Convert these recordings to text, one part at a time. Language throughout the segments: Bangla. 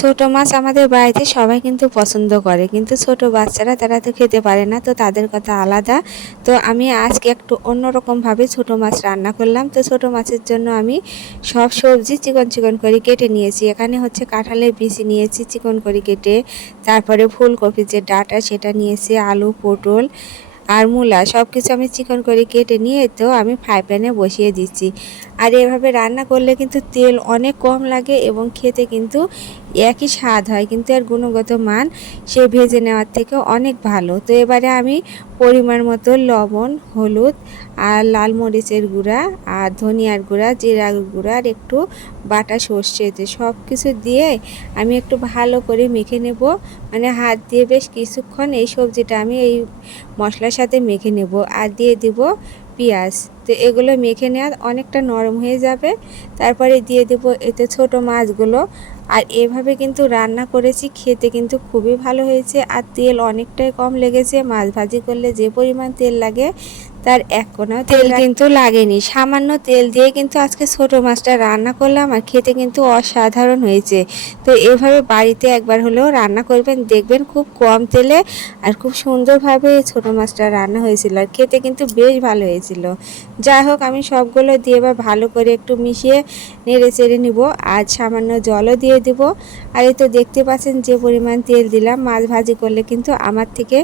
ছোট মাছ আমাদের বাড়িতে সবাই কিন্তু পছন্দ করে, কিন্তু ছোট বাচ্চারা তারা তো খেতে পারে না, তো তাদের কথা আলাদা। তো আমি আজকে একটু অন্যরকমভাবে ছোট মাছ রান্না করলাম। তো ছোট মাছের জন্য আমি সব সবজি চিকন চিকন করে কেটে নিয়েছি। এখানে হচ্ছে কাঁঠালের বিচি নিয়েছি চিকন করে কেটে, তারপরে ফুলকপির যে ডাঁটা সেটা নিয়েছি, আলু, পটল আর মূলা সব কিছু আমি চিকন করে কেটে নিয়ে তো আমি ফ্রাই প্যানে বসিয়ে দিচ্ছি। আর এভাবে রান্না করলে কিন্তু তেল অনেক কম লাগে এবং খেতে কিন্তু একই স্বাদ হয়, কিন্তু এর গুণগত মান সে ভেজে নেওয়ার থেকে অনেক ভালো। তো এবারে আমি পরিমাণ মতো লবণ, হলুদ আর লাল মরিচের গুঁড়া আর ধনিয়ার গুঁড়া, জিরার গুঁড়া আর একটু বাটা সর্ষে সব কিছু দিয়ে আমি একটু ভালো করে মেখে নেব। মানে হাত দিয়ে বেশ কিছুক্ষণ এই সবজিটা আমি এই মশলার সাথে মেখে নেব আর দিয়ে দিব পেঁয়াজ। তো এগুলো মেখে নেওয়া অনেকটা নরম হয়ে যাবে, তারপরে দিয়ে দেব এতে ছোট মাছগুলো। আর এভাবে কিন্তু রান্না করেছি, খেতে কিন্তু খুবই ভালো হয়েছে আর তেল অনেকটাই কম লেগেছে। মাছ ভাজি করলে যে পরিমাণ তেল লাগে তার এক কোণাও তেল কিন্তু লাগেনি, সামান্য তেল দিয়ে কিন্তু আজকে ছোট মাছটা রান্না করলাম আর খেতে কিন্তু অসাধারণ হয়েছে। তো এভাবে বাড়িতে একবার হলেও রান্না করবেন, দেখবেন খুব কম তেলে আর খুব সুন্দরভাবে ছোট মাছটা রান্না হয়েছিল আর খেতে কিন্তু বেশ ভালো হয়েছিল। যাই হোক, আমি সবগুলো দিয়ে বা ভালো করে একটু মিশিয়ে নেড়ে চেড়ে নিব আর সামান্য জলও দিয়ে দিব। আর এই তো দেখতে পাচ্ছেন যে পরিমাণ তেল দিলাম, মাছ ভাজি করলে কিন্তু আমার থেকে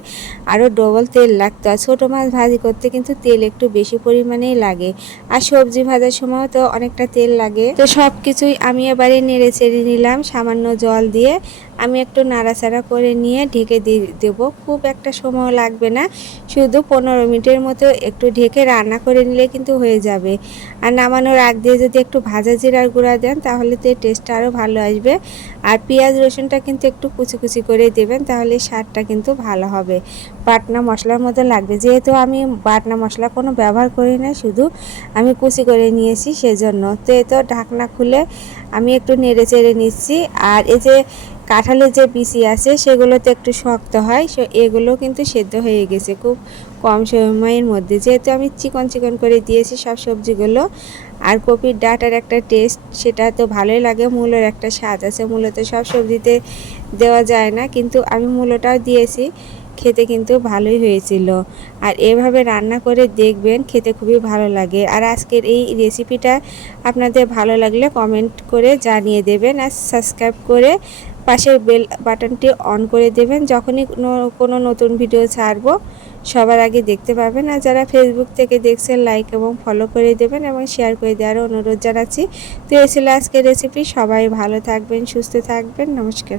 আরও ডবল তেল লাগতো। আর ছোটো মাছ ভাজি করতে কিন্তু তেল একটু বেশি পরিমাণেই লাগে, আর সবজি ভাজার সময় তো অনেকটা তেল লাগে। তো সব কিছুই আমি এবারে নেড়ে চেড়ে নিলাম সামান্য জল দিয়ে। আমি একটু নাড়াচাড়া করে নিয়ে ঢেকে দিয়ে দেবো। খুব একটা সময় লাগবে না, শুধু 15 মিনিটের মতো একটু ঢেকে রান্না করে নিলে কিন্তু হয়ে যাবে। আর নামানোর আগ দিয়ে যদি একটু ভাজা জিরার গুঁড়া দেন তাহলে তো টেস্টটা আরও ভালো আসবে। আর পেঁয়াজ রসুনটা কিন্তু একটু কুচি কুচি করে দেবেন, তাহলে স্বাদটা কিন্তু ভালো হবে, বাটনা মশলার মতো লাগবে। যেহেতু আমি বাটনা মশলা কোনো ব্যবহার করি না, শুধু আমি কুচি করে নিয়েছি সেজন্য। তো এই তো ঢাকনা খুলে আমি একটু নেড়ে চেড়ে নিচ্ছি। আর এই যে কাঁঠালের যে বিচি আছে সেগুলোতে একটু শক্ত হয়, এগুলো কিন্তু সেদ্ধ হয়ে গেছে খুব কম সময়ের মধ্যে, যেহেতু আমি চিকন চিকন করে দিয়েছি সব সবজিগুলো। আর কপির ডাঁটার একটা টেস্ট সেটা তো ভালোই লাগে, মূলোর একটা স্বাদ আছে, মূলো তো সব সবজিতে দেওয়া যায় না, কিন্তু আমি মূলোটাও দিয়েছি, খেতে কিন্তু ভালোই হয়েছিল। আর এভাবে রান্না করে দেখবেন, খেতে খুবই ভালো লাগে। আর আজকের এই রেসিপিটা আপনাদের ভালো লাগলে কমেন্ট করে জানিয়ে দেবেন আর সাবস্ক্রাইব করে পাশের বেল বাটনটি অন করে দেবেন। যখনই কোনো নতুন ভিডিও ছাড়বো সবার আগে দেখতে পাবেন। আর যারা ফেসবুক থেকে দেখছেন লাইক এবং ফলো করে দেবেন এবং শেয়ার করে দেওয়ারও অনুরোধ জানাচ্ছি। তো এই ছিল আজকের রেসিপি। সবাই ভালো থাকবেন, সুস্থ থাকবেন, নমস্কার।